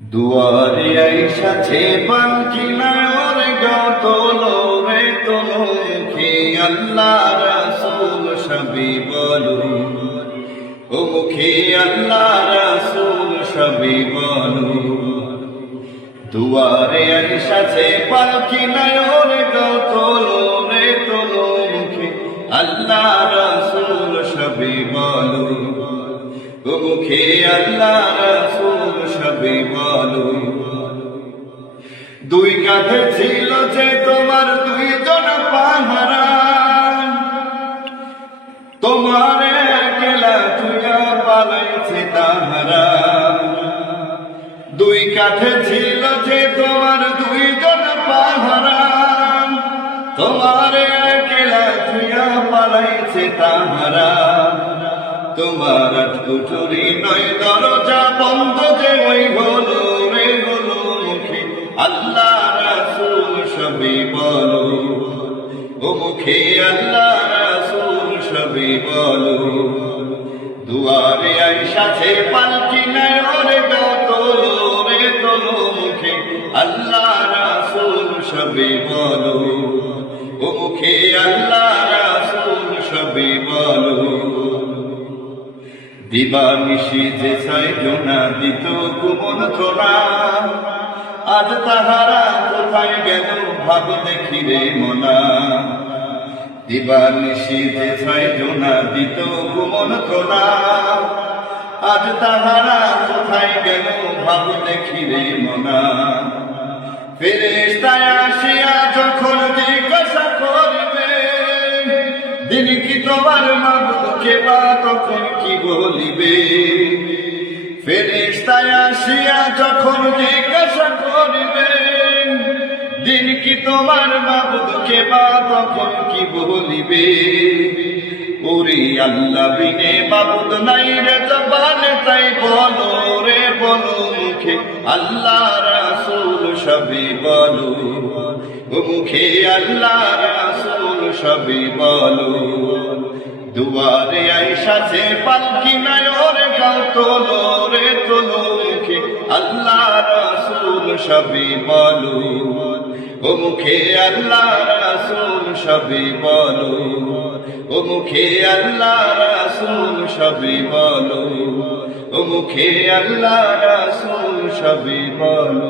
দুয়ারে আইসাছে পালকি নায়র তোলো রে তোলো মুখে আল্লাহ রাসূল সবই বলো, ও মুখে আল্লাহ রাসূল সবই বলো। দুয়ারে আইসাছে পালকি নায়র তোলো রে তোলো মুখে আল্লাহ রাসূল সবই বলো, ও মুখে আল্লাহ রাসূল সবই বলো। দুই কাঁধে ছিল যে তোমার দুইজন পাহারা, তোমার একলা তুইয়া পালাইছে তাহারা। দুই কাঁধে ছিল যে তোমার দুইজন পাহারা, তোমার একলা তুইয়া পালাইছে তাহারা। তোমার আটকুঠুরি নয় দরজা বন্ধ যে ওই হলো রে হলো মুখে আল্লাহ রাসূল সবই বলো, ও মুখে আল্লাহ রাসূল সবই বলো। দুয়ারে আইসাছে পালকি নায়র তোলো রে তোলো মুখে আল্লাহ রাসূল সবই বলো, ও মুখে আল্লাহ রাসূল সবই বলো। দিবানিশি যে ছয় জোনা দিত কুমন্ত্রণা, আজ তাহারা কোথায় গেল ভাব দেখি রে মনা। দিবানিশি যে ছয় জোনা দিত কুমন্ত্রণা, আজ তাহারা কোথায় গেল ভাব দেখি রে মনা। ফেরেশতা আসিয়া যখন জিজ্ঞাসা করবে, দিন কি তোমার মাবুদকে বা তখন কি বলিবে। ফেরেশতা আসিয়া যখন জিজ্ঞাসা করবে, দিন কি তোমার মাবুদকে বা তখন কি বলিবে। ওরে আল্লাহ বিনে মাবুদ নাই রে জবানে তাই বলো রে বলো মুখে আল্লাহ রাসূল সবই বলো, ও মুখে আল্লাহ রাসূল সবই বলো। দুয়ারে আইসাছে পালকি নায়র তোলো রে তোলো মুখে আল্লাহ রাসূল সবই বলো, ও মুখে আল্লাহ রাসূল সবই বলো, ও মুখে আল্লাহ রাসূল সবই বলো, ও মুখে আল্লাহ রাসূল সবই বলো।